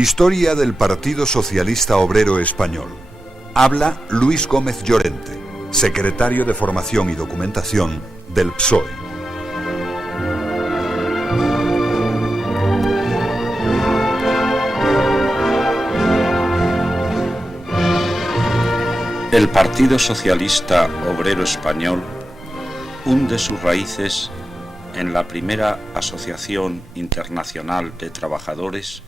Historia del Partido Socialista Obrero Español. Habla Luis Gómez Llorente, secretario de Formación y Documentación del PSOE. El Partido Socialista Obrero Español hunde sus raíces en la primera Asociación Internacional de Trabajadores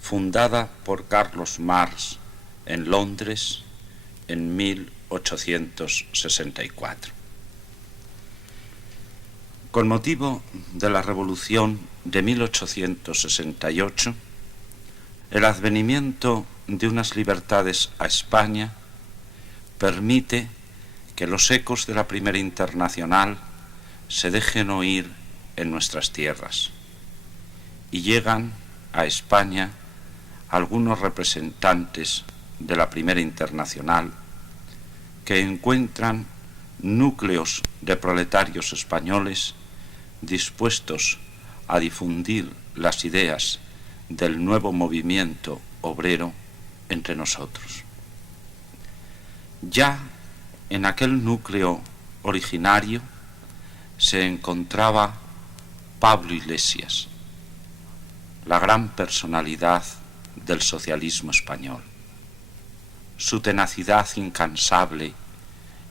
fundada por Carlos Marx en Londres en 1864. Con motivo de la Revolución de 1868, el advenimiento de unas libertades a España permite que los ecos de la Primera Internacional se dejen oír en nuestras tierras y llegan a España algunos representantes de la Primera Internacional que encuentran núcleos de proletarios españoles dispuestos a difundir las ideas del nuevo movimiento obrero entre nosotros. Ya en aquel núcleo originario se encontraba Pablo Iglesias, la gran personalidad del socialismo español. Su tenacidad incansable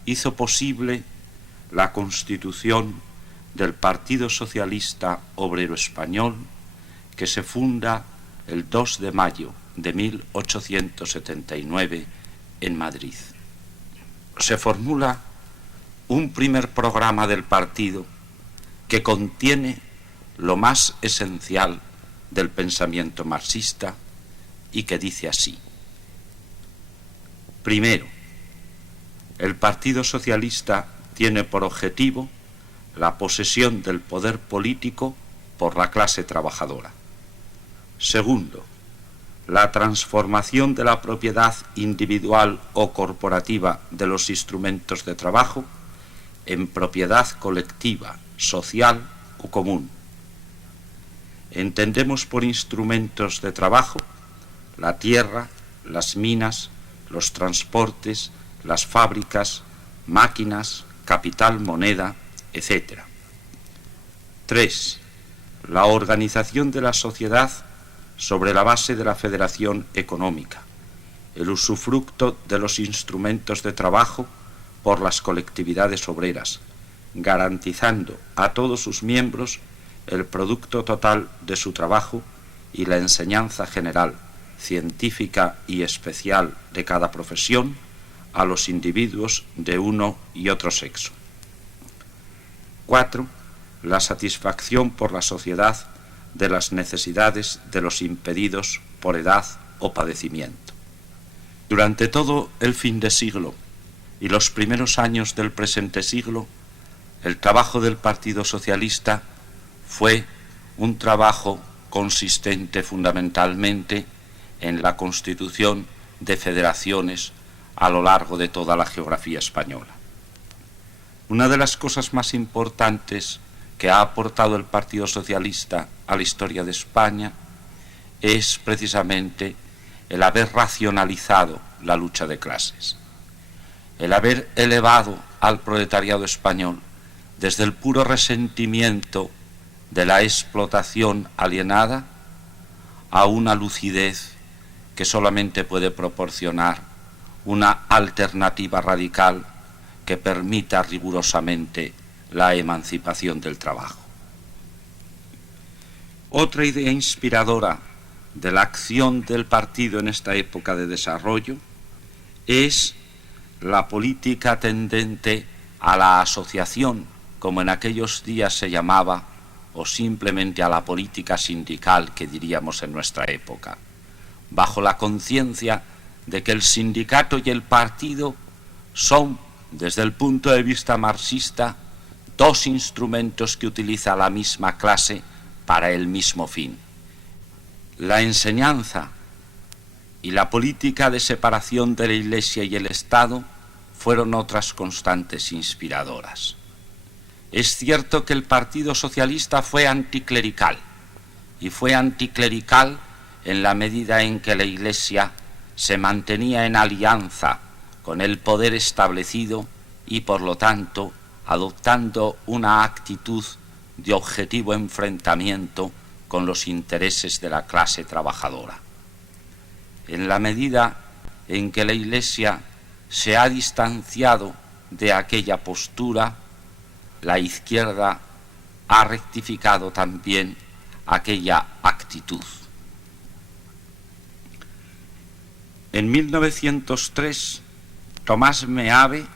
hizo posible la constitución del Partido Socialista Obrero Español, que se funda el 2 de mayo de 1879 en Madrid. Se formula un primer programa del partido que contiene lo más esencial del pensamiento marxista y que dice así: primero, el Partido Socialista tiene por objetivo la posesión del poder político por la clase trabajadora. Segundo, la transformación de la propiedad individual o corporativa de los instrumentos de trabajo en propiedad colectiva, social o común. Entendemos por instrumentos de trabajo la tierra, las minas, los transportes, las fábricas, máquinas, capital, moneda, etc. 3. La organización de la sociedad sobre la base de la federación económica, el usufructo de los instrumentos de trabajo por las colectividades obreras, garantizando a todos sus miembros el producto total de su trabajo y la enseñanza general, científica y especial de cada profesión a los individuos de uno y otro sexo. 4. La satisfacción por la sociedad de las necesidades de los impedidos por edad o padecimiento. Durante todo el fin de siglo y los primeros años del presente siglo, el trabajo del Partido Socialista fue un trabajo consistente fundamentalmente en la constitución de federaciones a lo largo de toda la geografía española. Una de las cosas más importantes que ha aportado el Partido Socialista a la historia de España es precisamente el haber racionalizado la lucha de clases, el haber elevado al proletariado español desde el puro resentimiento de la explotación alienada a una lucidez que solamente puede proporcionar una alternativa radical que permita rigurosamente la emancipación del trabajo. Otra idea inspiradora de la acción del partido en esta época de desarrollo es la política tendente a la asociación, como en aquellos días se llamaba, o simplemente a la política sindical que diríamos en nuestra época, bajo la conciencia de que el sindicato y el partido son, desde el punto de vista marxista, dos instrumentos que utiliza la misma clase para el mismo fin. La enseñanza y la política de separación de la Iglesia y el Estado fueron otras constantes inspiradoras. Es cierto que el Partido Socialista fue anticlerical, y fue anticlerical en la medida en que la Iglesia se mantenía en alianza con el poder establecido y, por lo tanto, adoptando una actitud de objetivo enfrentamiento con los intereses de la clase trabajadora. En la medida en que la Iglesia se ha distanciado de aquella postura, la izquierda ha rectificado también aquella actitud. En 1903, Tomás Meave,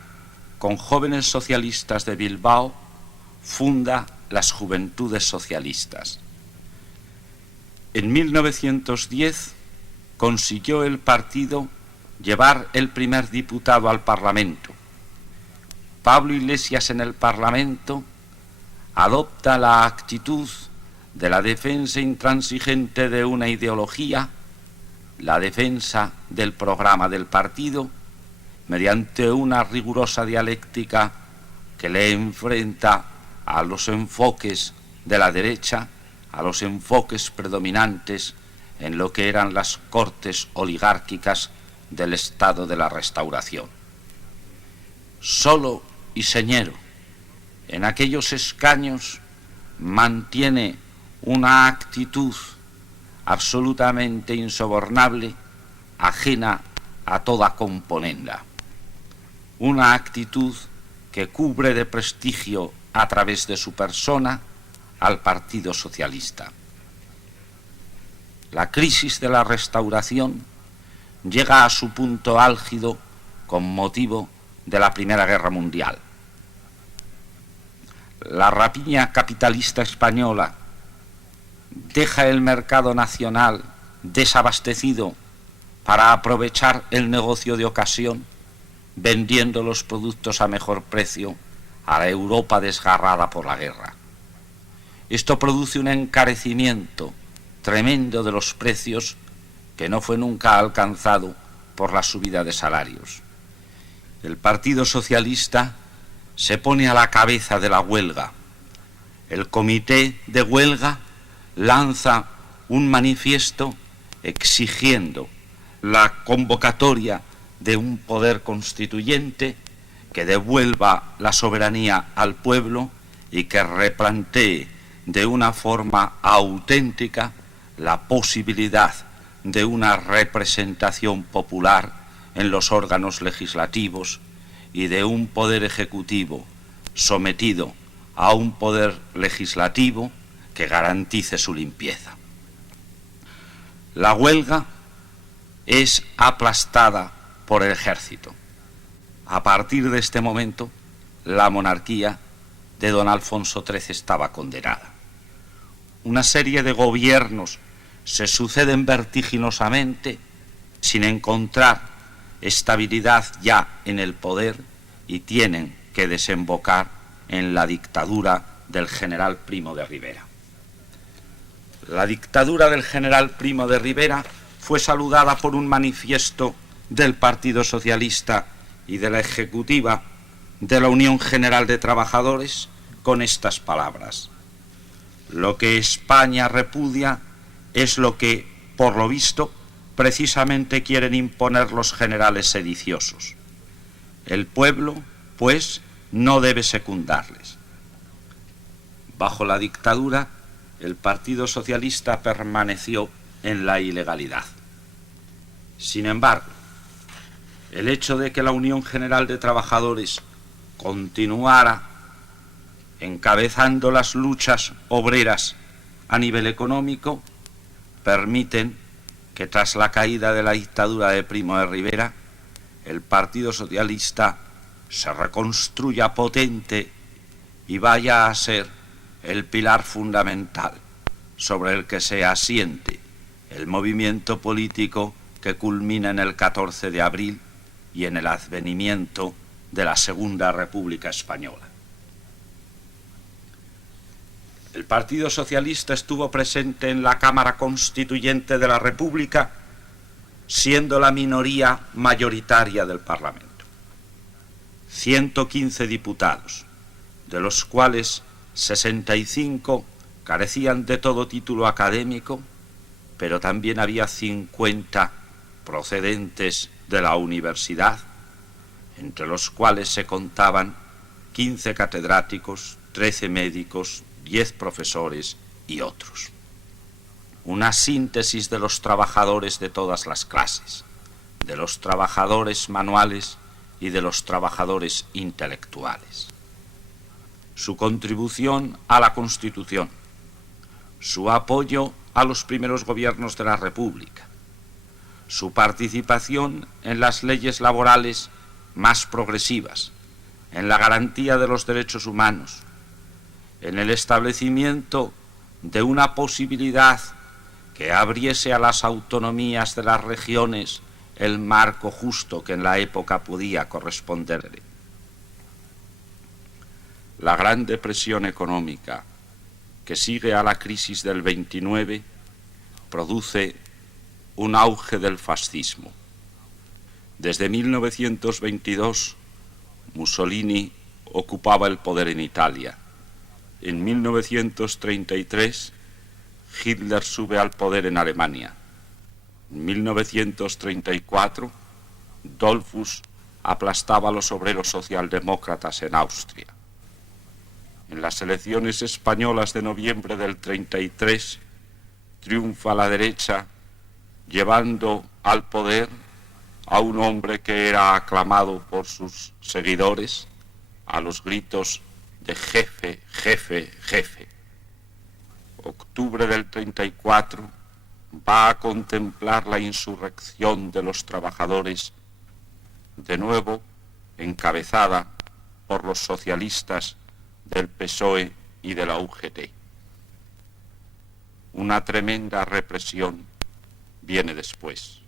con jóvenes socialistas de Bilbao, funda las Juventudes Socialistas. En 1910 consiguió el partido llevar el primer diputado al Parlamento. Pablo Iglesias en el Parlamento adopta la actitud de la defensa intransigente de una ideología, la defensa del programa del partido, mediante una rigurosa dialéctica que le enfrenta a los enfoques de la derecha, a los enfoques predominantes en lo que eran las cortes oligárquicas del Estado de la Restauración. Solo y señero, en aquellos escaños mantiene una actitud absolutamente insobornable, ajena a toda componenda. Una actitud que cubre de prestigio a través de su persona al Partido Socialista. La crisis de la Restauración llega a su punto álgido con motivo de la Primera Guerra Mundial. La rapiña capitalista española deja el mercado nacional desabastecido para aprovechar el negocio de ocasión, vendiendo los productos a mejor precio a la Europa desgarrada por la guerra. Esto produce un encarecimiento tremendo de los precios que no fue nunca alcanzado por la subida de salarios. El Partido Socialista se pone a la cabeza de la huelga. El comité de huelga lanza un manifiesto exigiendo la convocatoria de un poder constituyente que devuelva la soberanía al pueblo y que replantee de una forma auténtica la posibilidad de una representación popular en los órganos legislativos y de un poder ejecutivo sometido a un poder legislativo que garantice su limpieza. La huelga es aplastada por el ejército. A partir de este momento, la monarquía de don Alfonso XIII estaba condenada. Una serie de gobiernos se suceden vertiginosamente sin encontrar estabilidad ya en el poder y tienen que desembocar en la dictadura del general Primo de Rivera. La dictadura del general Primo de Rivera fue saludada por un manifiesto del Partido Socialista y de la Ejecutiva de la Unión General de Trabajadores con estas palabras: lo que España repudia es lo que, por lo visto, precisamente quieren imponer los generales sediciosos. El pueblo, pues, no debe secundarles. Bajo la dictadura, el Partido Socialista permaneció en la ilegalidad. Sin embargo, el hecho de que la Unión General de Trabajadores continuara encabezando las luchas obreras a nivel económico permiten que tras la caída de la dictadura de Primo de Rivera el Partido Socialista se reconstruya potente y vaya a ser el pilar fundamental sobre el que se asiente el movimiento político que culmina en el 14 de abril y en el advenimiento de la Segunda República Española. El Partido Socialista estuvo presente en la Cámara Constituyente de la República, siendo la minoría mayoritaria del Parlamento. 115 diputados, de los cuales 65 carecían de todo título académico, pero también había 50 procedentes de la universidad, entre los cuales se contaban 15 catedráticos, 13 médicos, 10 profesores y otros. Una síntesis de los trabajadores de todas las clases, de los trabajadores manuales y de los trabajadores intelectuales. Su contribución a la Constitución, su apoyo a los primeros gobiernos de la República, su participación en las leyes laborales más progresivas, en la garantía de los derechos humanos, en el establecimiento de una posibilidad que abriese a las autonomías de las regiones el marco justo que en la época podía corresponderle. La Gran Depresión económica que sigue a la crisis del 29 produce un auge del fascismo. Desde 1922, Mussolini ocupaba el poder en Italia. En 1933, Hitler sube al poder en Alemania. En 1934, Dollfuss aplastaba a los obreros socialdemócratas en Austria. En las elecciones españolas de noviembre del 33, triunfa la derecha, llevando al poder a un hombre que era aclamado por sus seguidores a los gritos de jefe, jefe, jefe. Octubre del 34 va a contemplar la insurrección de los trabajadores, de nuevo encabezada por los socialistas del PSOE y de la UGT. Una tremenda represión viene después: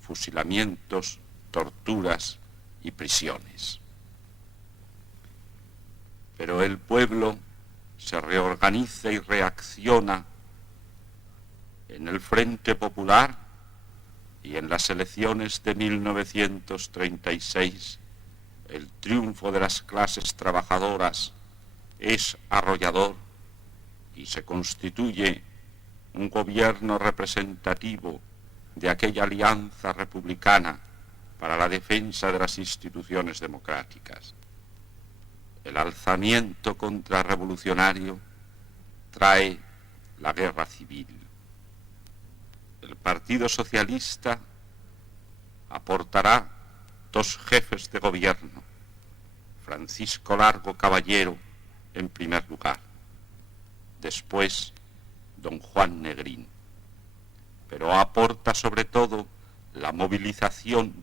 fusilamientos, torturas y prisiones. Pero el pueblo se reorganiza y reacciona en el Frente Popular, y en las elecciones de 1936 el triunfo de las clases trabajadoras es arrollador y se constituye un gobierno representativo de aquella alianza republicana para la defensa de las instituciones democráticas. El alzamiento contrarrevolucionario trae la guerra civil. El Partido Socialista aportará 2 jefes de gobierno: Francisco Largo Caballero en primer lugar, después don Juan Negrín, pero aporta sobre todo la movilización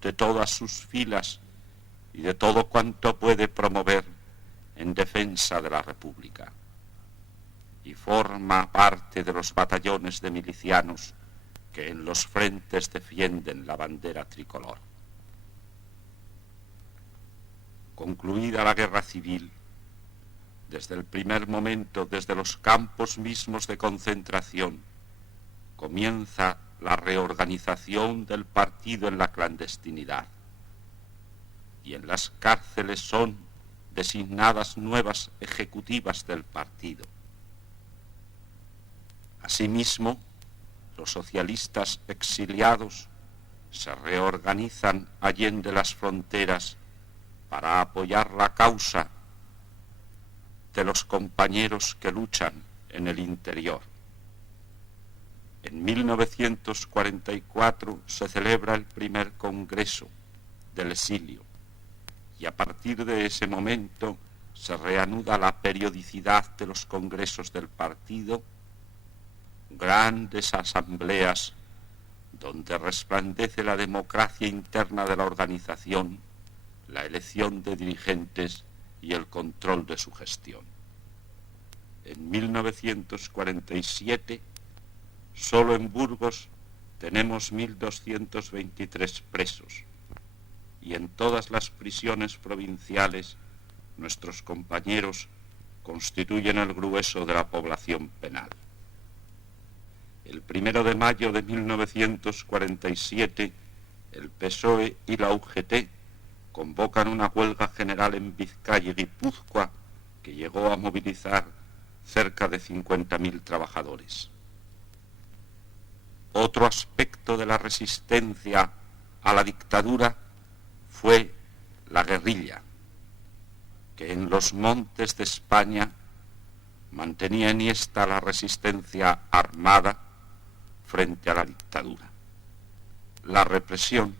de todas sus filas y de todo cuanto puede promover en defensa de la República, y forma parte de los batallones de milicianos que en los frentes defienden la bandera tricolor. Concluida la guerra civil, desde el primer momento, desde los campos mismos de concentración, comienza la reorganización del partido en la clandestinidad, y en las cárceles son designadas nuevas ejecutivas del partido. Asimismo, los socialistas exiliados se reorganizan allende las fronteras para apoyar la causa de los compañeros que luchan en el interior. En 1944 se celebra el primer congreso del exilio, y a partir de ese momento se reanuda la periodicidad de los congresos del partido, grandes asambleas donde resplandece la democracia interna de la organización, la elección de dirigentes y el control de su gestión. En 1947, solo en Burgos tenemos 1.223 presos, y en todas las prisiones provinciales nuestros compañeros constituyen el grueso de la población penal. El 1 de mayo de 1947, el PSOE y la UGT convocan una huelga general en Vizcaya y Guipúzcoa que llegó a movilizar cerca de 50.000 trabajadores. Otro aspecto de la resistencia a la dictadura fue la guerrilla, que en los montes de España mantenía enhiesta la resistencia armada frente a la dictadura. La represión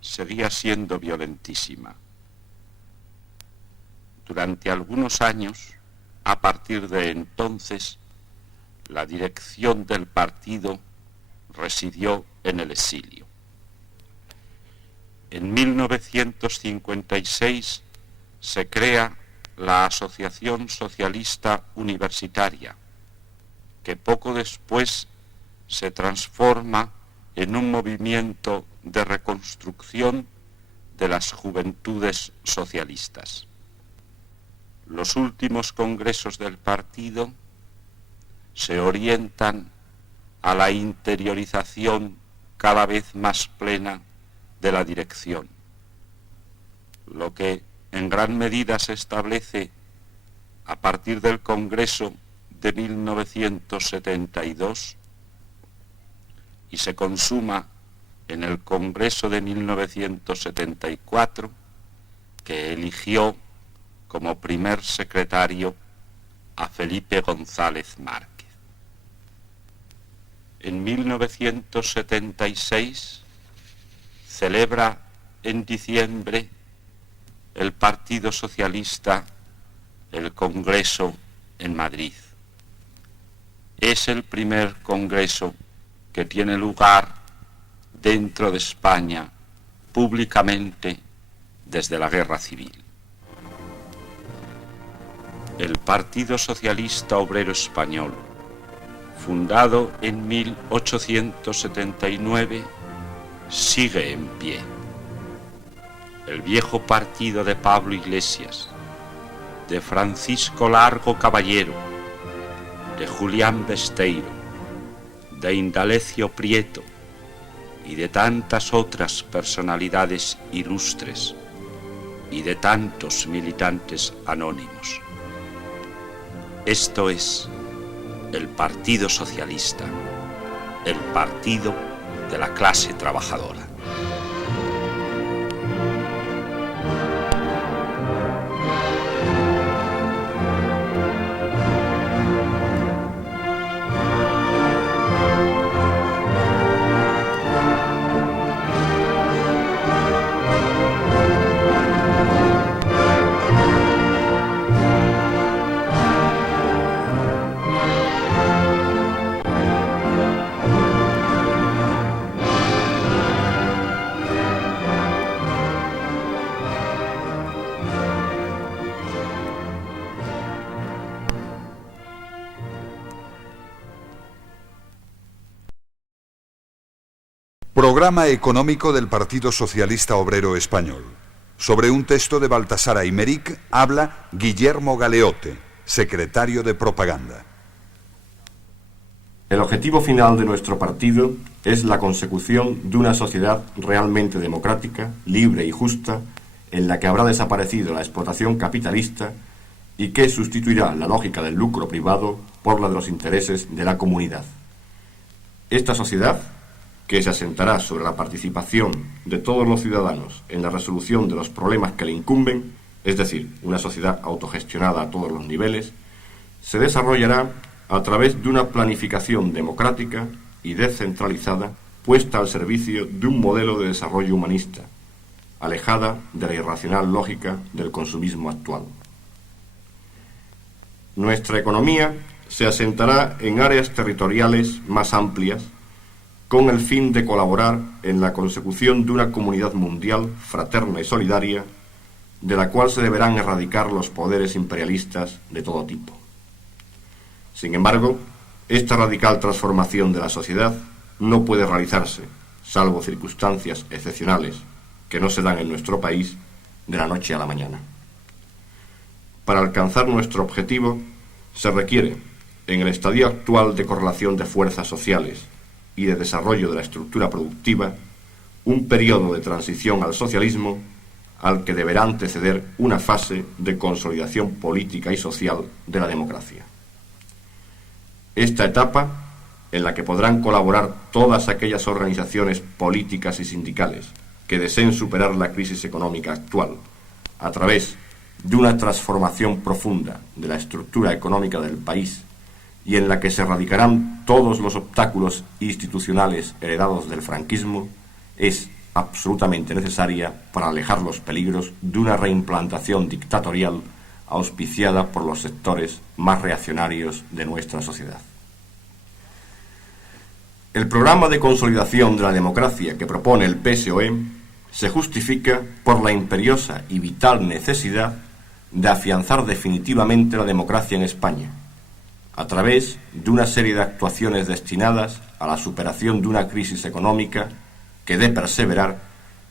seguía siendo violentísima. Durante algunos años, a partir de entonces, la dirección del partido residió en el exilio. En 1956 se crea la Asociación Socialista Universitaria, que poco después se transforma en un movimiento de reconstrucción de las juventudes socialistas. Los últimos congresos del partido se orientan a la interiorización cada vez más plena de la dirección, lo que en gran medida se establece a partir del Congreso de 1972 y se consuma en el Congreso de 1974, que eligió como primer secretario a Felipe González Márquez. En 1976 celebra en diciembre el Partido Socialista el Congreso en Madrid. Es el primer congreso que tiene lugar dentro de España públicamente desde la Guerra Civil. El Partido Socialista Obrero Español, fundado en 1879, sigue en pie. El viejo partido de Pablo Iglesias, de Francisco Largo Caballero, de Julián Besteiro, de Indalecio Prieto y de tantas otras personalidades ilustres y de tantos militantes anónimos. Esto es el Partido Socialista, el partido de la clase trabajadora. Programa económico del Partido Socialista Obrero Español. Sobre un texto de Baltasar Aymerich habla Guillermo Galeote, secretario de Propaganda. El objetivo final de nuestro partido es la consecución de una sociedad realmente democrática, libre y justa, en la que habrá desaparecido la explotación capitalista y que sustituirá la lógica del lucro privado por la de los intereses de la comunidad. Esta sociedad, que se asentará sobre la participación de todos los ciudadanos en la resolución de los problemas que le incumben, es decir, una sociedad autogestionada a todos los niveles, se desarrollará a través de una planificación democrática y descentralizada puesta al servicio de un modelo de desarrollo humanista, alejada de la irracional lógica del consumismo actual. Nuestra economía se asentará en áreas territoriales más amplias, con el fin de colaborar en la consecución de una comunidad mundial fraterna y solidaria, de la cual se deberán erradicar los poderes imperialistas de todo tipo. Sin embargo, esta radical transformación de la sociedad no puede realizarse, salvo circunstancias excepcionales que no se dan en nuestro país, de la noche a la mañana. Para alcanzar nuestro objetivo, se requiere, en el estadio actual de correlación de fuerzas sociales y de desarrollo de la estructura productiva, un periodo de transición al socialismo al que deberá anteceder una fase de consolidación política y social de la democracia. Esta etapa en la que podrán colaborar todas aquellas organizaciones políticas y sindicales que deseen superar la crisis económica actual a través de una transformación profunda de la estructura económica del país y en la que se erradicarán todos los obstáculos institucionales heredados del franquismo, es absolutamente necesaria para alejar los peligros de una reimplantación dictatorial auspiciada por los sectores más reaccionarios de nuestra sociedad. El programa de consolidación de la democracia que propone el PSOE se justifica por la imperiosa y vital necesidad de afianzar definitivamente la democracia en España, a través de una serie de actuaciones destinadas a la superación de una crisis económica que, de perseverar,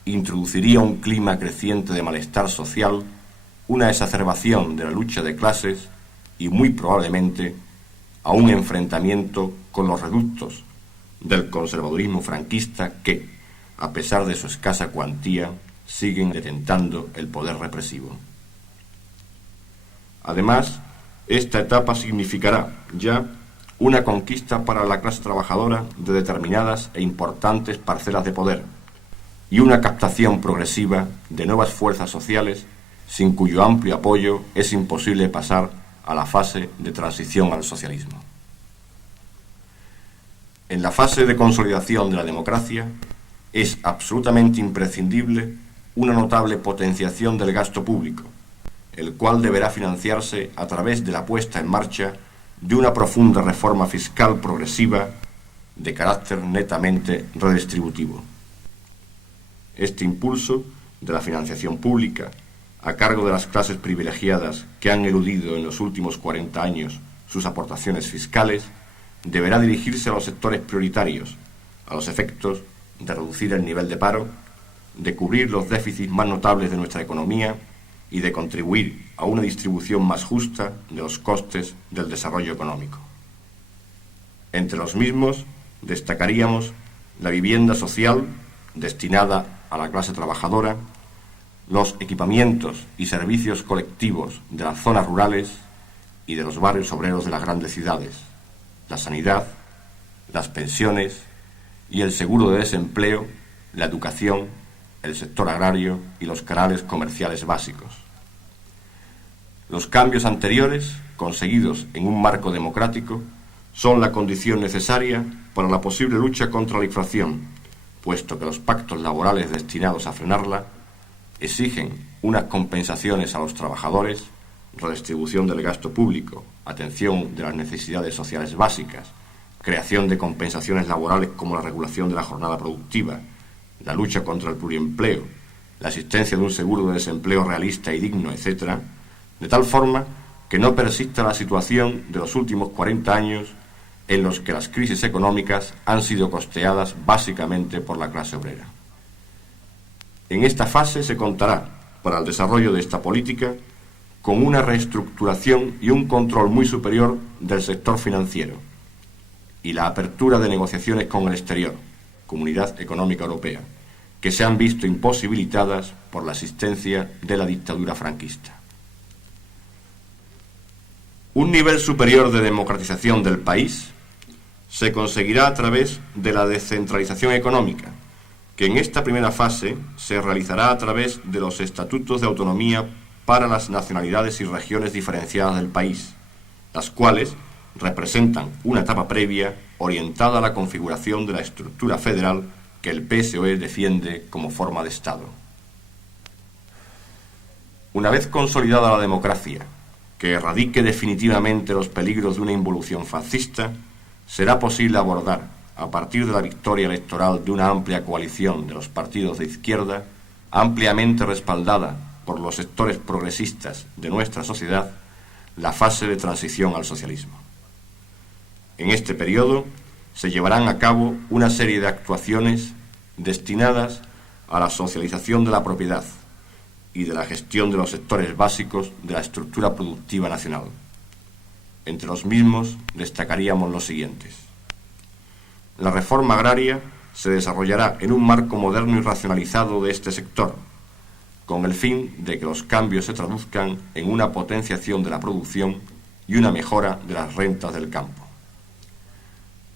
introduciría un clima creciente de malestar social, una exacerbación de la lucha de clases y, muy probablemente, a un enfrentamiento con los reductos del conservadurismo franquista que, a pesar de su escasa cuantía, siguen detentando el poder represivo. Además, esta etapa significará ya una conquista para la clase trabajadora de determinadas e importantes parcelas de poder y una captación progresiva de nuevas fuerzas sociales sin cuyo amplio apoyo es imposible pasar a la fase de transición al socialismo. En la fase de consolidación de la democracia es absolutamente imprescindible una notable potenciación del gasto público, el cual deberá financiarse a través de la puesta en marcha de una profunda reforma fiscal progresiva de carácter netamente redistributivo. Este impulso de la financiación pública, a cargo de las clases privilegiadas que han eludido en los últimos 40 años sus aportaciones fiscales, deberá dirigirse a los sectores prioritarios, a los efectos de reducir el nivel de paro, de cubrir los déficits más notables de nuestra economía y de contribuir a una distribución más justa de los costes del desarrollo económico. Entre los mismos destacaríamos la vivienda social destinada a la clase trabajadora, los equipamientos y servicios colectivos de las zonas rurales y de los barrios obreros de las grandes ciudades, la sanidad, las pensiones y el seguro de desempleo, la educación, el sector agrario y los canales comerciales básicos. Los cambios anteriores, conseguidos en un marco democrático, son la condición necesaria para la posible lucha contra la inflación, puesto que los pactos laborales destinados a frenarla exigen unas compensaciones a los trabajadores, redistribución del gasto público, atención de las necesidades sociales básicas, creación de compensaciones laborales como la regulación de la jornada productiva, la lucha contra el pluriempleo, la existencia de un seguro de desempleo realista y digno, etc., de tal forma que no persista la situación de los últimos 40 años en los que las crisis económicas han sido costeadas básicamente por la clase obrera. En esta fase se contará, para el desarrollo de esta política, con una reestructuración y un control muy superior del sector financiero y la apertura de negociaciones con el exterior, Comunidad Económica Europea, que se han visto imposibilitadas por la existencia de la dictadura franquista. Un nivel superior de democratización del país se conseguirá a través de la descentralización económica, que en esta primera fase se realizará a través de los estatutos de autonomía para las nacionalidades y regiones diferenciadas del país, las cuales representan una etapa previa orientada a la configuración de la estructura federal que el PSOE defiende como forma de Estado. Una vez consolidada la democracia, que erradique definitivamente los peligros de una involución fascista, será posible abordar, a partir de la victoria electoral de una amplia coalición de los partidos de izquierda, ampliamente respaldada por los sectores progresistas de nuestra sociedad, la fase de transición al socialismo. En este periodo se llevarán a cabo una serie de actuaciones destinadas a la socialización de la propiedad y de la gestión de los sectores básicos de la estructura productiva nacional. Entre los mismos destacaríamos los siguientes. La reforma agraria se desarrollará en un marco moderno y racionalizado de este sector, con el fin de que los cambios se traduzcan en una potenciación de la producción y una mejora de las rentas del campo.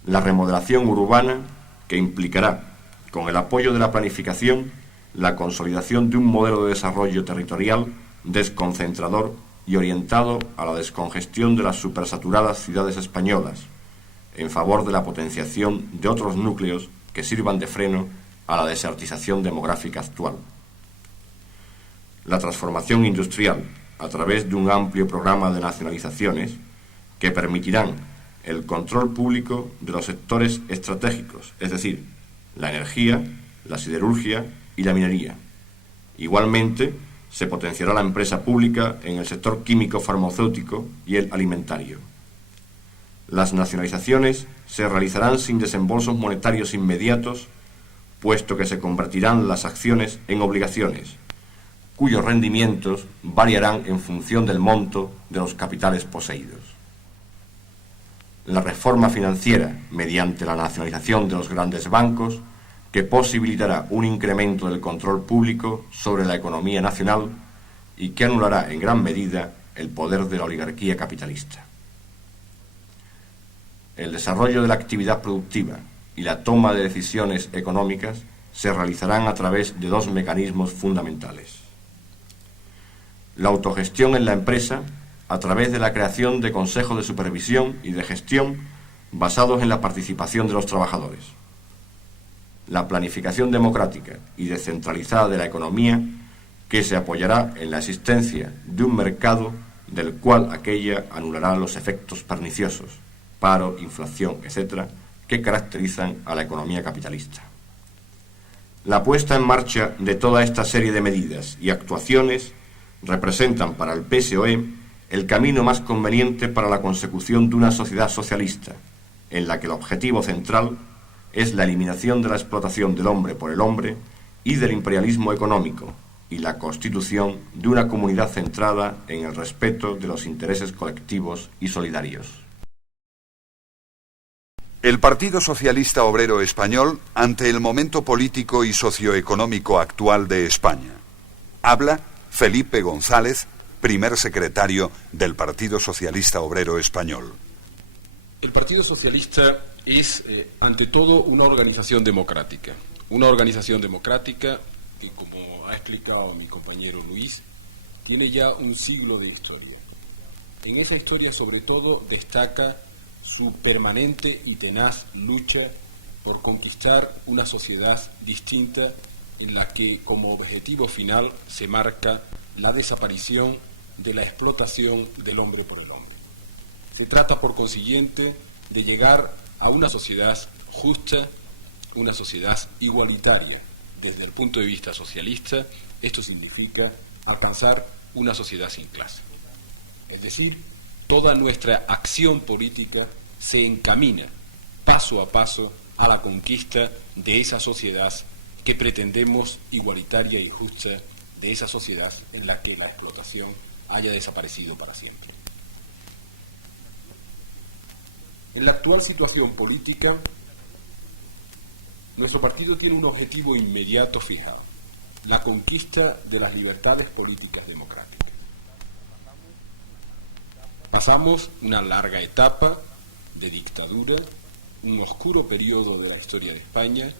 la remodelación urbana, que implicará, con el apoyo de la planificación, la consolidación de un modelo de desarrollo territorial desconcentrador y orientado a la descongestión de las supersaturadas ciudades españolas, en favor de la potenciación de otros núcleos que sirvan de freno a la desertización demográfica actual. La transformación industrial, a través de un amplio programa de nacionalizaciones que permitirán el control público de los sectores estratégicos, es decir, la energía, la siderurgia y la minería. Igualmente, se potenciará la empresa pública en el sector químico farmacéutico y el alimentario. Las nacionalizaciones se realizarán sin desembolsos monetarios inmediatos, puesto que se convertirán las acciones en obligaciones, cuyos rendimientos variarán en función del monto de los capitales poseídos. La reforma financiera, mediante la nacionalización de los grandes bancos, que posibilitará un incremento del control público sobre la economía nacional y que anulará en gran medida el poder de la oligarquía capitalista. El desarrollo de la actividad productiva y la toma de decisiones económicas se realizarán a través de dos mecanismos fundamentales. La autogestión en la empresa, a través de la creación de consejos de supervisión y de gestión basados en la participación de los trabajadores. La planificación democrática y descentralizada de la economía, que se apoyará en la existencia de un mercado del cual aquella anulará los efectos perniciosos, paro, inflación, etc., que caracterizan a la economía capitalista. La puesta en marcha de toda esta serie de medidas y actuaciones representan para el PSOE el camino más conveniente para la consecución de una sociedad socialista, en la que el objetivo central es la eliminación de la explotación del hombre por el hombre y del imperialismo económico, y la constitución de una comunidad centrada en el respeto de los intereses colectivos y solidarios. El Partido Socialista Obrero Español ante el momento político y socioeconómico actual de España. Habla Felipe González, primer secretario del Partido Socialista Obrero Español. El Partido Socialista es, ante todo, una organización democrática. Una organización democrática que, como ha explicado mi compañero Luis, tiene ya un siglo de historia. En esa historia, sobre todo, destaca su permanente y tenaz lucha por conquistar una sociedad distinta en la que, como objetivo final, se marca la desaparición de la explotación del hombre por el hombre. Se trata, por consiguiente, de llegar a una sociedad justa, una sociedad igualitaria. Desde el punto de vista socialista, esto significa alcanzar una sociedad sin clase. Es decir, toda nuestra acción política se encamina paso a paso a la conquista de esa sociedad que pretendemos igualitaria y justa, de esa sociedad en la que la explotación haya desaparecido para siempre. En la actual situación política, nuestro partido tiene un objetivo inmediato fijado: la conquista de las libertades políticas democráticas. Pasamos una larga etapa de dictadura, un oscuro periodo de la historia de España,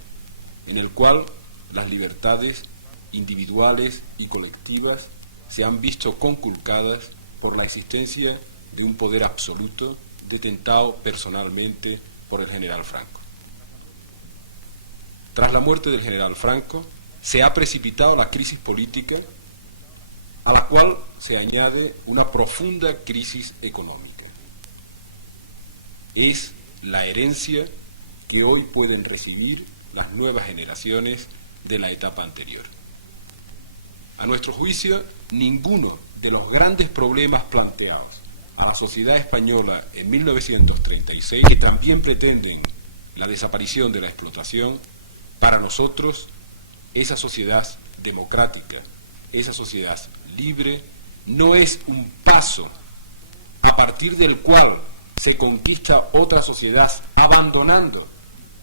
en el cual las libertades individuales y colectivas se han visto conculcadas por la existencia de un poder absoluto detentado personalmente por el general Franco. Tras la muerte del general Franco, se ha precipitado la crisis política, a la cual se añade una profunda crisis económica. Es la herencia que hoy pueden recibir las nuevas generaciones de la etapa anterior. A nuestro juicio, ninguno de los grandes problemas planteados a la sociedad española en 1936, que también pretenden la desaparición de la explotación, para nosotros, esa sociedad democrática, esa sociedad libre, no es un paso a partir del cual se conquista otra sociedad abandonando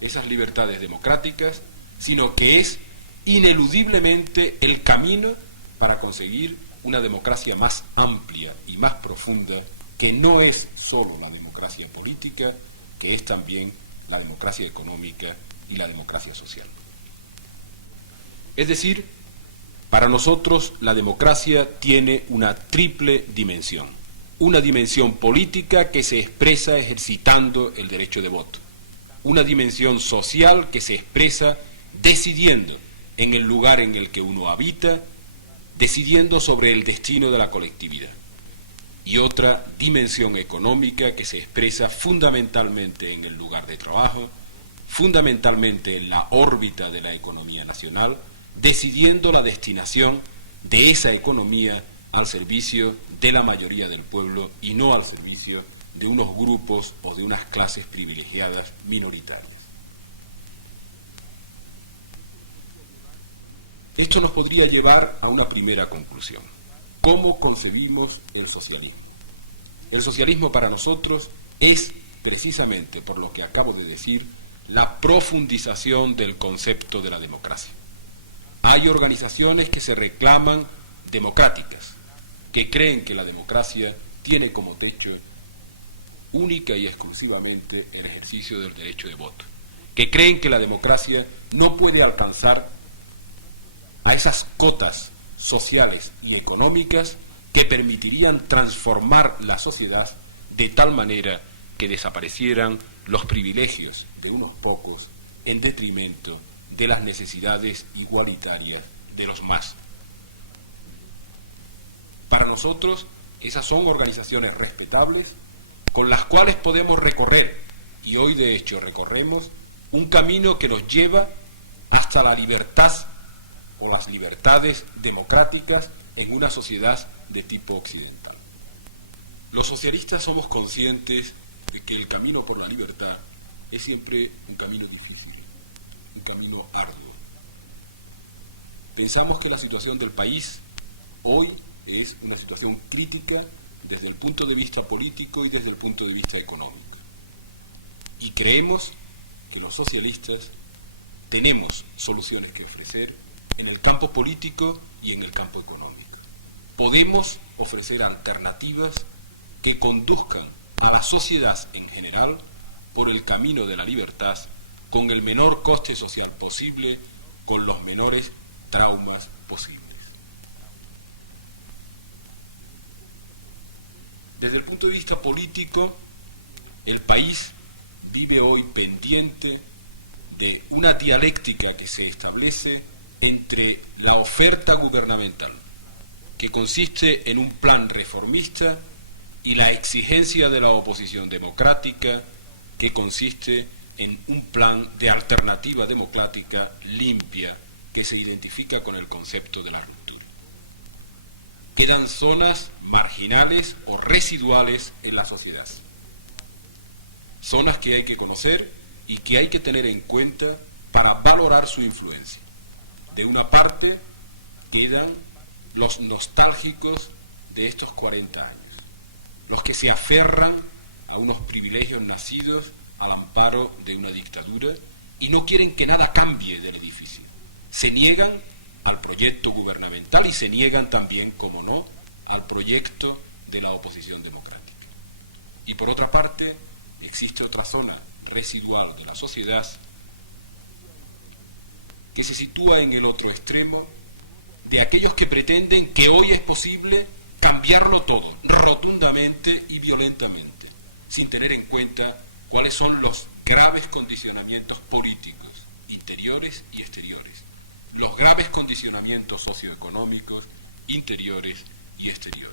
esas libertades democráticas, sino que es ineludiblemente el camino para conseguir una democracia más amplia y más profunda, que no es solo la democracia política, que es también la democracia económica y la democracia social. Es decir, para nosotros la democracia tiene una triple dimensión. Una dimensión política que se expresa ejercitando el derecho de voto. Una dimensión social que se expresa decidiendo en el lugar en el que uno habita, decidiendo sobre el destino de la colectividad. Y otra dimensión económica que se expresa fundamentalmente en el lugar de trabajo, fundamentalmente en la órbita de la economía nacional, decidiendo la destinación de esa economía al servicio de la mayoría del pueblo y no al servicio de unos grupos o de unas clases privilegiadas minoritarias. Esto nos podría llevar a una primera conclusión. ¿Cómo concebimos el socialismo? El socialismo para nosotros es, precisamente por lo que acabo de decir, la profundización del concepto de la democracia. Hay organizaciones que se reclaman democráticas, que creen que la democracia tiene como techo única y exclusivamente el ejercicio del derecho de voto, que creen que la democracia no puede alcanzar a esas cotas sociales y económicas que permitirían transformar la sociedad de tal manera que desaparecieran los privilegios de unos pocos en detrimento de las necesidades igualitarias de los más. Para nosotros, esas son organizaciones respetables con las cuales podemos recorrer, y hoy de hecho recorremos, un camino que nos lleva hasta la libertad o las libertades democráticas en una sociedad de tipo occidental. Los socialistas somos conscientes de que el camino por la libertad es siempre un camino difícil, un camino arduo. Pensamos que la situación del país hoy es una situación crítica desde el punto de vista político y desde el punto de vista económico. Y creemos que los socialistas tenemos soluciones que ofrecer en el campo político y en el campo económico. Podemos ofrecer alternativas que conduzcan a la sociedad en general por el camino de la libertad con el menor coste social posible, con los menores traumas posibles. Desde el punto de vista político, el país vive hoy pendiente de una dialéctica que se establece entre la oferta gubernamental, que consiste en un plan reformista, y la exigencia de la oposición democrática, que consiste en un plan de alternativa democrática limpia, que se identifica con el concepto de la ruptura. Quedan zonas marginales o residuales en la sociedad. Zonas que hay que conocer y que hay que tener en cuenta para valorar su influencia. De una parte quedan los nostálgicos de estos 40 años, los que se aferran a unos privilegios nacidos al amparo de una dictadura y no quieren que nada cambie del edificio. Se niegan al proyecto gubernamental y se niegan también, como no, al proyecto de la oposición democrática. Y por otra parte, existe otra zona residual de la sociedad que se sitúa en el otro extremo de aquellos que pretenden que hoy es posible cambiarlo todo, rotundamente y violentamente, sin tener en cuenta cuáles son los graves condicionamientos políticos, interiores y exteriores, los graves condicionamientos socioeconómicos, interiores y exteriores.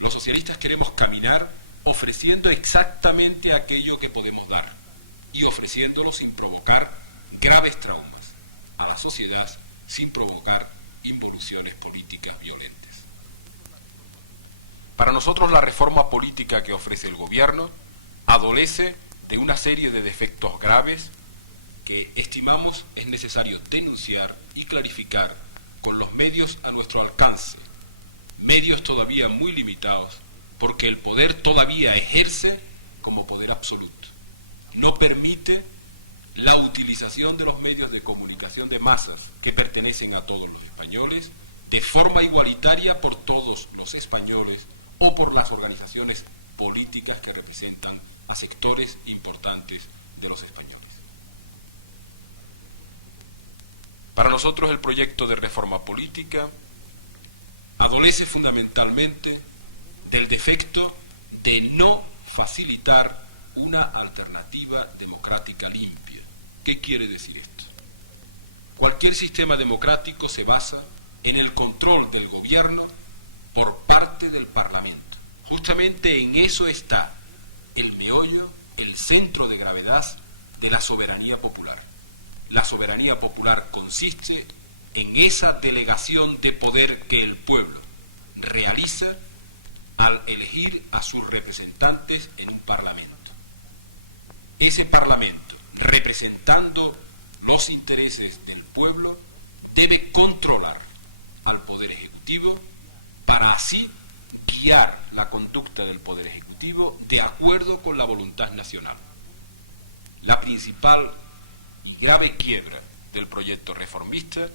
Los socialistas queremos caminar ofreciendo exactamente aquello que podemos dar y ofreciéndolo sin provocar graves traumas a la sociedad, sin provocar involuciones políticas violentas. Para nosotros la reforma política que ofrece el gobierno adolece de una serie de defectos graves que estimamos es necesario denunciar y clarificar con los medios a nuestro alcance, medios todavía muy limitados, porque el poder todavía ejerce como poder absoluto. No permite la utilización de los medios de comunicación de masas que pertenecen a todos los españoles de forma igualitaria por todos los españoles o por las organizaciones políticas que representan a sectores importantes de los españoles. Para nosotros el proyecto de reforma política adolece fundamentalmente del defecto de no facilitar una alternativa democrática limpia. ¿Qué quiere decir esto? Cualquier sistema democrático se basa en el control del gobierno por parte del Parlamento. Justamente en eso está el meollo, el centro de gravedad de la soberanía popular. La soberanía popular consiste en esa delegación de poder que el pueblo realiza al elegir a sus representantes en un parlamento. Ese parlamento, representando los intereses del pueblo, debe controlar al Poder Ejecutivo para así guiar la conducta del Poder Ejecutivo de acuerdo con la voluntad nacional. La principal y grave quiebra del proyecto reformista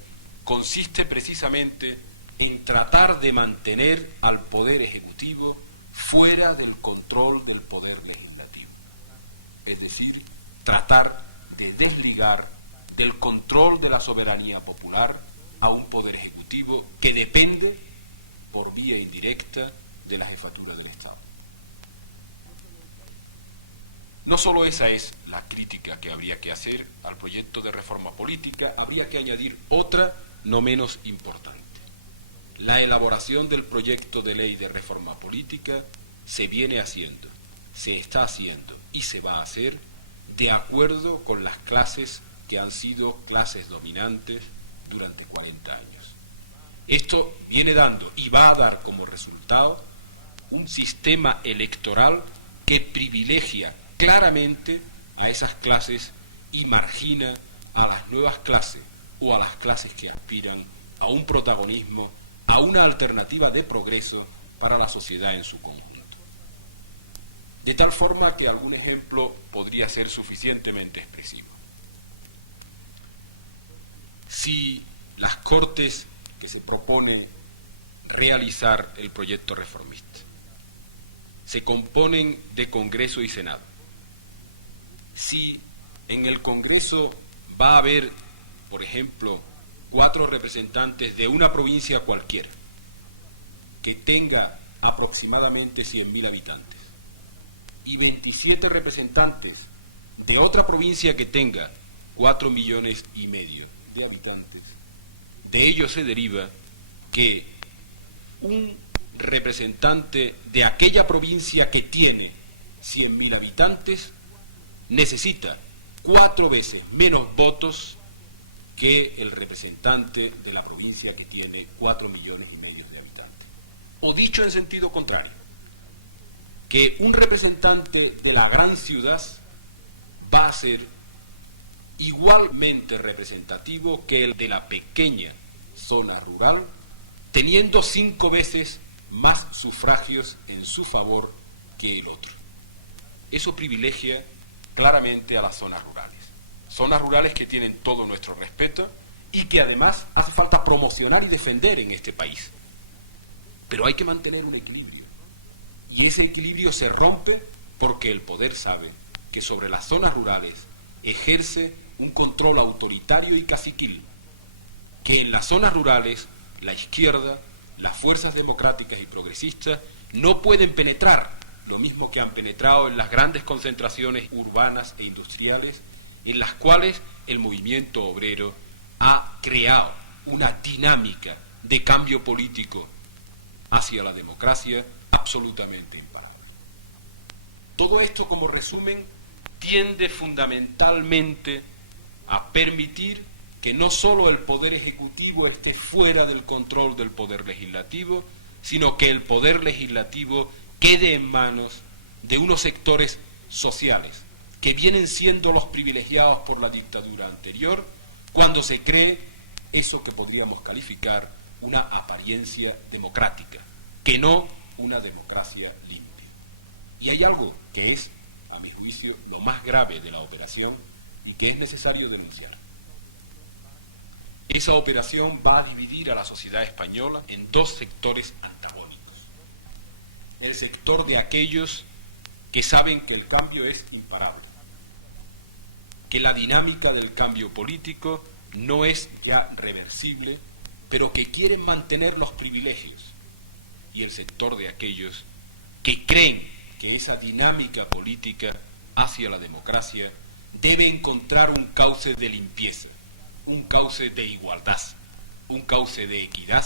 consiste precisamente en tratar de mantener al Poder Ejecutivo fuera del control del Poder Legislativo. Es decir, tratar de desligar del control de la soberanía popular a un Poder Ejecutivo que depende, por vía indirecta, de la jefatura del Estado. No solo esa es la crítica que habría que hacer al proyecto de reforma política, habría que añadir otra no menos importante. La elaboración del proyecto de ley de reforma política se viene haciendo, se está haciendo y se va a hacer de acuerdo con las clases que han sido clases dominantes durante 40 años. Esto viene dando y va a dar como resultado un sistema electoral que privilegia claramente a esas clases y margina a las nuevas clases o a las clases que aspiran a un protagonismo, a una alternativa de progreso para la sociedad en su conjunto. De tal forma que algún ejemplo podría ser suficientemente expresivo. Si las Cortes que se propone realizar el proyecto reformista se componen de Congreso y Senado, si en el Congreso va a haber, por ejemplo, 4 representantes de una provincia cualquiera que tenga aproximadamente 100.000 habitantes y 27 representantes de otra provincia que tenga 4,5 millones de habitantes, de ello se deriva que un representante de aquella provincia que tiene 100.000 habitantes necesita 4 veces menos votos que el representante de la provincia que tiene 4,5 millones de habitantes. O dicho en sentido contrario, que un representante de la gran ciudad va a ser igualmente representativo que el de la pequeña zona rural, teniendo 5 veces más sufragios en su favor que el otro. Eso privilegia claramente a las zonas rurales que tienen todo nuestro respeto y que además hace falta promocionar y defender en este país. Pero hay que mantener un equilibrio, y ese equilibrio se rompe porque el poder sabe que sobre las zonas rurales ejerce un control autoritario y caciquil, que en las zonas rurales la izquierda, las fuerzas democráticas y progresistas no pueden penetrar, lo mismo que han penetrado en las grandes concentraciones urbanas e industriales, en las cuales el movimiento obrero ha creado una dinámica de cambio político hacia la democracia absolutamente imparable. Todo esto, como resumen, tiende fundamentalmente a permitir que no solo el Poder Ejecutivo esté fuera del control del Poder Legislativo, sino que el Poder Legislativo quede en manos de unos sectores sociales que vienen siendo los privilegiados por la dictadura anterior, cuando se cree eso que podríamos calificar una apariencia democrática, que no una democracia limpia. Y hay algo que es, a mi juicio, lo más grave de la operación y que es necesario denunciar. Esa operación va a dividir a la sociedad española en 2 sectores antagónicos. El sector de aquellos que saben que el cambio es imparable que la dinámica del cambio político no es ya reversible, pero que quieren mantener los privilegios, y el sector de aquellos que creen que esa dinámica política hacia la democracia debe encontrar un cauce de limpieza, un cauce de igualdad, un cauce de equidad,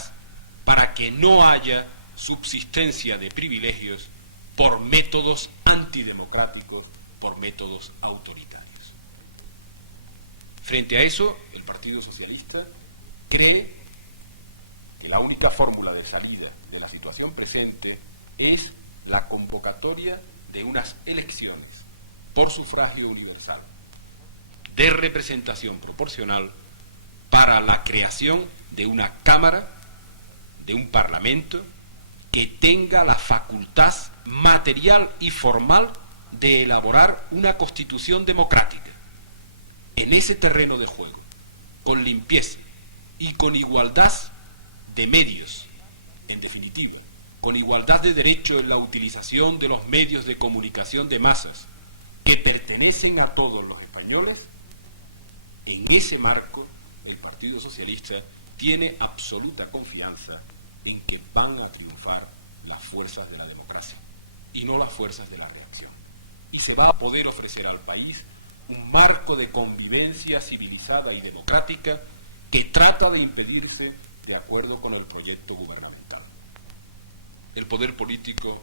para que no haya subsistencia de privilegios por métodos antidemocráticos, por métodos autoritarios. Frente a eso, el Partido Socialista cree que la única fórmula de salida de la situación presente es la convocatoria de unas elecciones por sufragio universal, de representación proporcional, para la creación de una Cámara, de un Parlamento, que tenga la facultad material y formal de elaborar una constitución democrática. En ese terreno de juego, con limpieza y con igualdad de medios, en definitiva, con igualdad de derecho en la utilización de los medios de comunicación de masas que pertenecen a todos los españoles, en ese marco el Partido Socialista tiene absoluta confianza en que van a triunfar las fuerzas de la democracia y no las fuerzas de la reacción. Y se va a poder ofrecer al país un marco de convivencia civilizada y democrática que trata de impedirse de acuerdo con el proyecto gubernamental. El poder político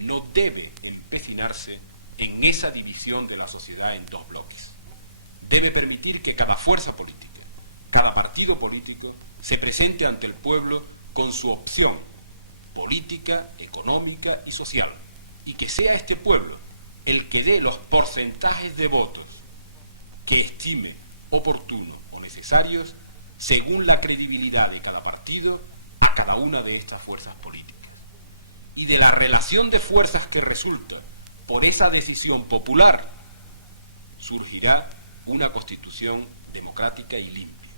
no debe empecinarse en esa división de la sociedad en dos bloques. Debe permitir que cada fuerza política, cada partido político, se presente ante el pueblo con su opción política, económica y social, y que sea este pueblo el que dé los porcentajes de votos que estime oportunos o necesarios según la credibilidad de cada partido a cada una de estas fuerzas políticas. Y de la relación de fuerzas que resulta por esa decisión popular surgirá una constitución democrática y limpia.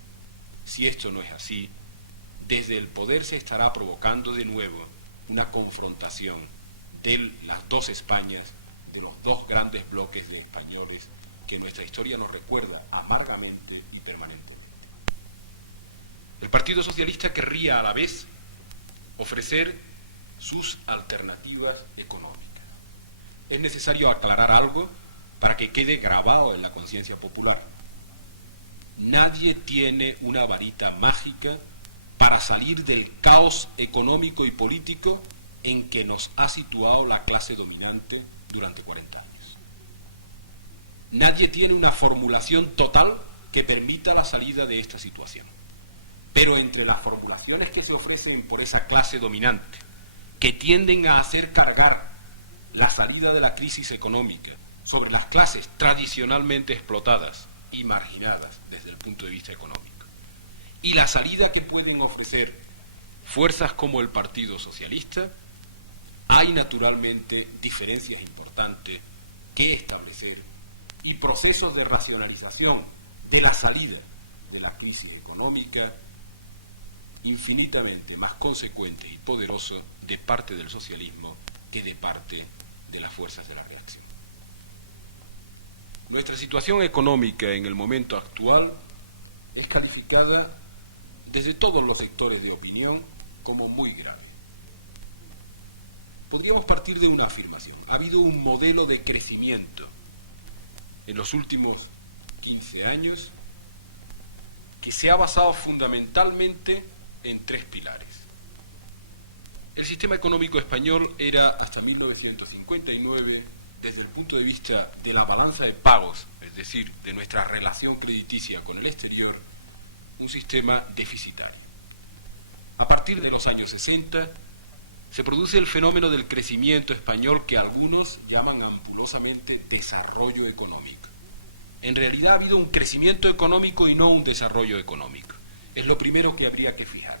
Si esto no es así, desde el poder se estará provocando de nuevo una confrontación de las dos Españas, de los dos grandes bloques de españoles que nuestra historia nos recuerda amargamente y permanentemente. El Partido Socialista querría a la vez ofrecer sus alternativas económicas. Es necesario aclarar algo para que quede grabado en la conciencia popular. Nadie tiene una varita mágica para salir del caos económico y político en que nos ha situado la clase dominante durante 40 años. Nadie tiene una formulación total que permita la salida de esta situación. Pero entre las formulaciones que se ofrecen por esa clase dominante, que tienden a hacer cargar la salida de la crisis económica sobre las clases tradicionalmente explotadas y marginadas desde el punto de vista económico, y la salida que pueden ofrecer fuerzas como el Partido Socialista, hay naturalmente diferencias importantes que establecer y procesos de racionalización de la salida de la crisis económica infinitamente más consecuente y poderoso de parte del socialismo que de parte de las fuerzas de la reacción. Nuestra situación económica en el momento actual es calificada desde todos los sectores de opinión como muy grave. Podríamos partir de una afirmación. Ha habido un modelo de crecimiento en los últimos 15 años que se ha basado fundamentalmente en tres pilares. El sistema económico español era, hasta 1959, desde el punto de vista de la balanza de pagos, es decir, de nuestra relación crediticia con el exterior, un sistema deficitario. A partir de los años 60, se produce el fenómeno del crecimiento español que algunos llaman ampulosamente desarrollo económico. En realidad ha habido un crecimiento económico y no un desarrollo económico. Es lo primero que habría que fijar.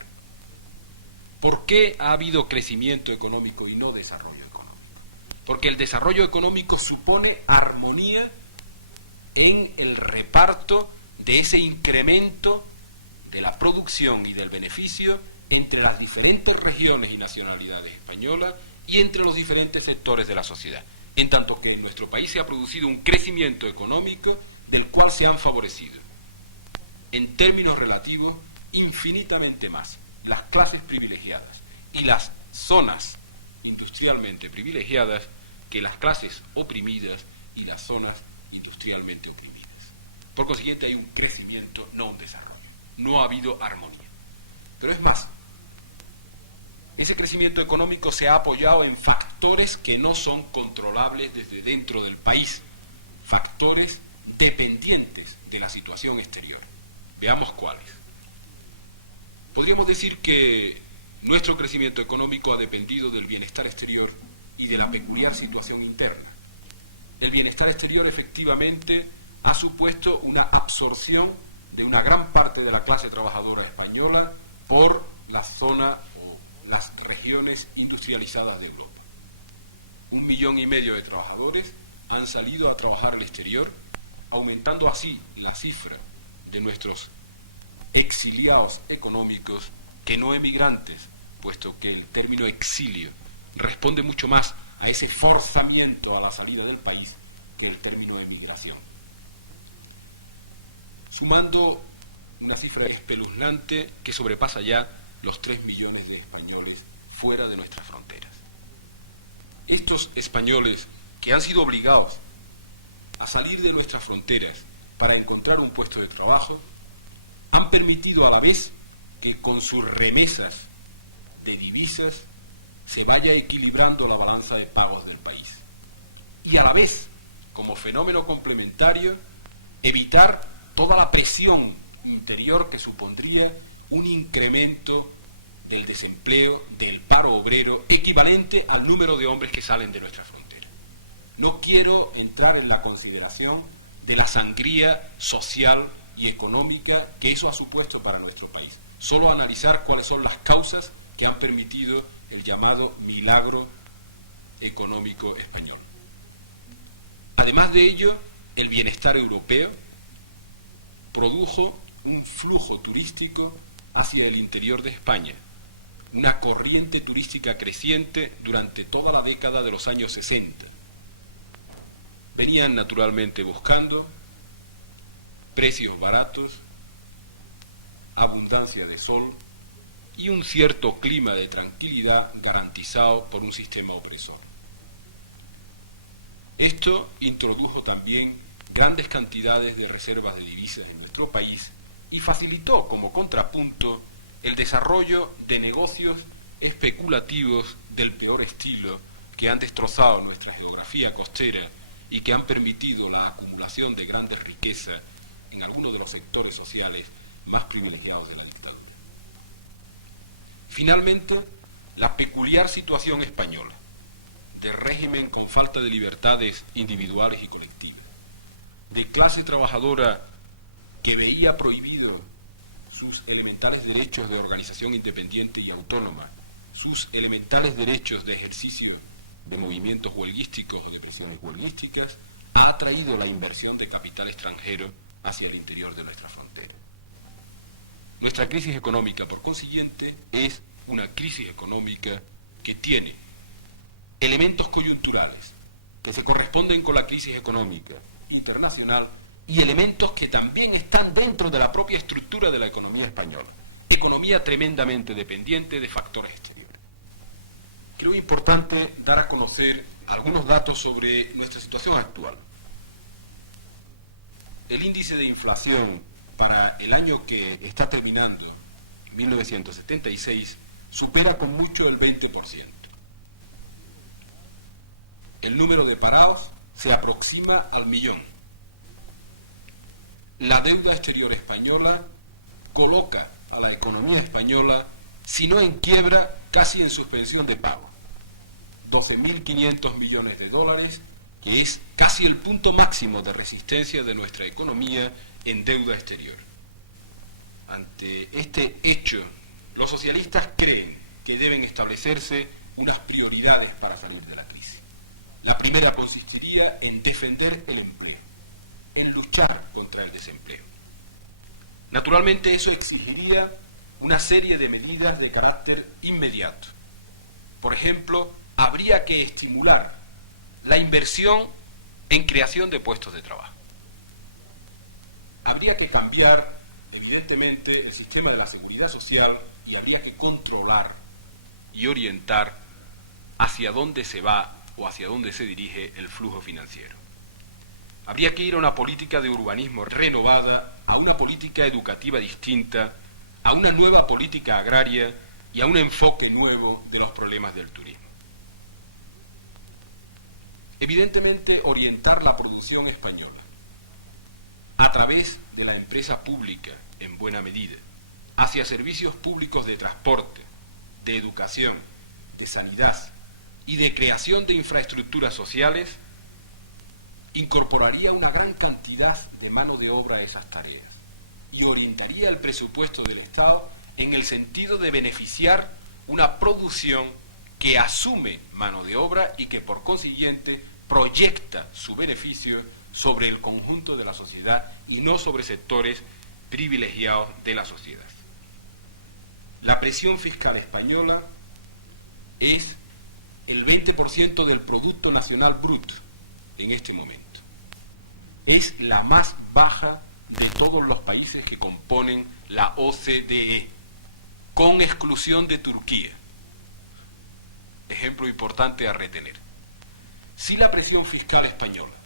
¿Por qué ha habido crecimiento económico y no desarrollo económico? Porque el desarrollo económico supone armonía en el reparto de ese incremento de la producción y del beneficio entre las diferentes regiones y nacionalidades españolas y entre los diferentes sectores de la sociedad. En tanto que en nuestro país se ha producido un crecimiento económico del cual se han favorecido, en términos relativos, infinitamente más las clases privilegiadas y las zonas industrialmente privilegiadas que las clases oprimidas y las zonas industrialmente oprimidas. Por consiguiente, hay un crecimiento, no un desarrollo. No ha habido armonía. Pero es más, ese crecimiento económico se ha apoyado en factores que no son controlables desde dentro del país, factores dependientes de la situación exterior. Veamos cuáles. Podríamos decir que nuestro crecimiento económico ha dependido del bienestar exterior y de la peculiar situación interna. El bienestar exterior efectivamente ha supuesto una absorción de una gran parte de la clase trabajadora española por la zona o las regiones industrializadas de Europa. 1,5 millones de trabajadores han salido a trabajar al exterior, aumentando así la cifra de nuestros exiliados económicos que no emigrantes, puesto que el término exilio responde mucho más a ese forzamiento a la salida del país que el término emigración. Sumando una cifra espeluznante que sobrepasa ya los 3 millones de españoles fuera de nuestras fronteras. Estos españoles que han sido obligados a salir de nuestras fronteras para encontrar un puesto de trabajo, han permitido a la vez que con sus remesas de divisas se vaya equilibrando la balanza de pagos del país. Y a la vez, como fenómeno complementario, evitar toda la presión interior que supondría un incremento del desempleo, del paro obrero, equivalente al número de hombres que salen de nuestra frontera. No quiero entrar en la consideración de la sangría social y económica que eso ha supuesto para nuestro país. Solo analizar cuáles son las causas que han permitido el llamado milagro económico español. Además de ello, el bienestar europeo produjo un flujo turístico hacia el interior de España, una corriente turística creciente durante toda la década de los años 60. Venían naturalmente buscando precios baratos, abundancia de sol y un cierto clima de tranquilidad garantizado por un sistema opresor. Esto introdujo también grandes cantidades de reservas de divisas en nuestro país y facilitó como contrapunto el desarrollo de negocios especulativos del peor estilo que han destrozado nuestra geografía costera y que han permitido la acumulación de grandes riquezas en algunos de los sectores sociales más privilegiados de la dictadura. Finalmente, la peculiar situación española de régimen con falta de libertades individuales y colectivas, de clase trabajadora que veía prohibido sus elementales derechos de organización independiente y autónoma, sus elementales derechos de ejercicio de movimientos huelguísticos o de presiones huelguísticas, ha atraído la inversión de capital extranjero hacia el interior de nuestra frontera. Nuestra crisis económica, por consiguiente, es una crisis económica que tiene elementos coyunturales que se corresponden con la crisis económica internacional y elementos que también están dentro de la propia estructura de la economía española. Economía tremendamente dependiente de factores exteriores. Creo importante dar a conocer algunos datos sobre nuestra situación actual. El índice de inflación para el año que está terminando, 1976, supera con mucho el 20%. El número de parados se aproxima al 1.000.000. La deuda exterior española coloca a la economía española, si no en quiebra, casi en suspensión de pago. 12.500 millones de dólares, que es casi el punto máximo de resistencia de nuestra economía en deuda exterior. Ante este hecho, los socialistas creen que deben establecerse unas prioridades para salir de la crisis. La primera consistiría en defender el empleo, en luchar contra el desempleo. Naturalmente, eso exigiría una serie de medidas de carácter inmediato. Por ejemplo, habría que estimular la inversión en creación de puestos de trabajo. habría que cambiar, evidentemente, el sistema de la seguridad social y habría que controlar y orientar hacia dónde se va o hacia dónde se dirige el flujo financiero. Habría que ir a una política de urbanismo renovada, a una política educativa distinta, a una nueva política agraria y a un enfoque nuevo de los problemas del turismo. Evidentemente, orientar la producción española a través de la empresa pública, en buena medida, hacia servicios públicos de transporte, de educación, de sanidad y de creación de infraestructuras sociales, incorporaría una gran cantidad de mano de obra a esas tareas y orientaría el presupuesto del Estado en el sentido de beneficiar una producción que asume mano de obra y que por consiguiente proyecta su beneficio sobre el conjunto de la sociedad y no sobre sectores privilegiados de la sociedad. La presión fiscal española es el 20% del Producto Nacional Bruto en este momento. Es la más baja de todos los países que componen la OCDE, con exclusión de Turquía. Ejemplo importante a retener. Si la presión fiscal española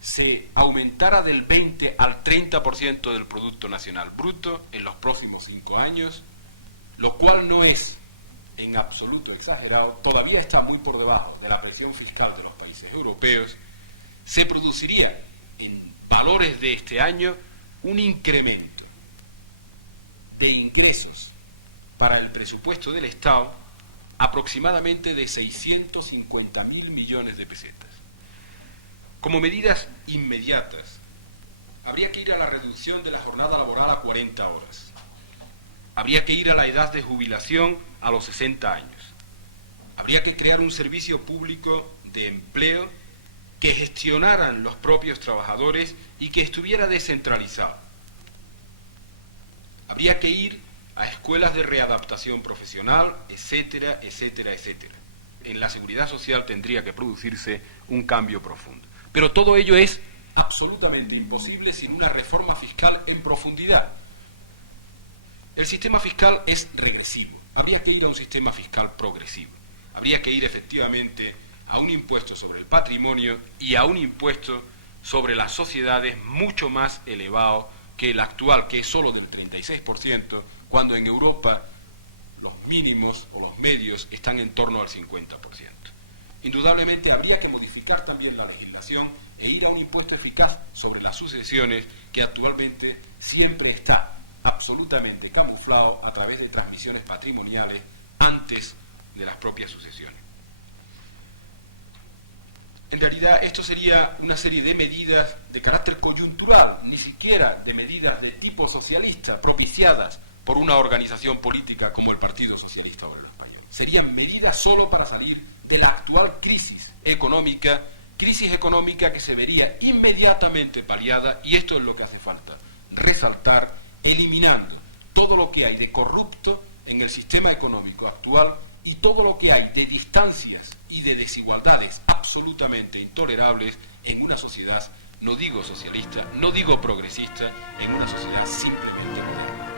se aumentara del 20 al 30% del Producto Nacional Bruto en los próximos 5 años, lo cual no es en absoluto exagerado, todavía está muy por debajo de la presión fiscal de los países europeos, se produciría en valores de este año un incremento de ingresos para el presupuesto del Estado aproximadamente de 650.000 millones de pesetas. Como medidas inmediatas, habría que ir a la reducción de la jornada laboral a 40 horas. Habría que ir a la edad de jubilación a los 60 años. Habría que crear un servicio público de empleo que gestionaran los propios trabajadores y que estuviera descentralizado. Habría que ir a escuelas de readaptación profesional, etcétera, etcétera, etcétera. En la seguridad social tendría que producirse un cambio profundo. Pero todo ello es absolutamente imposible sin una reforma fiscal en profundidad. El sistema fiscal es regresivo. Habría que ir a un sistema fiscal progresivo. Habría que ir efectivamente a un impuesto sobre el patrimonio y a un impuesto sobre las sociedades mucho más elevado que el actual, que es solo del 36%, cuando en Europa los mínimos o los medios están en torno al 50%. Indudablemente habría que modificar también la legislación e ir a un impuesto eficaz sobre las sucesiones que actualmente siempre está absolutamente camuflado a través de transmisiones patrimoniales antes de las propias sucesiones. En realidad esto sería una serie de medidas de carácter coyuntural, ni siquiera de medidas de tipo socialista propiciadas por una organización política como el Partido Socialista Obrero Español. Serían medidas solo para salir de la actual crisis económica que se vería inmediatamente paliada, y esto es lo que hace falta resaltar, eliminando todo lo que hay de corrupto en el sistema económico actual y todo lo que hay de distancias y de desigualdades absolutamente intolerables en una sociedad, no digo socialista, no digo progresista, en una sociedad simplemente moral.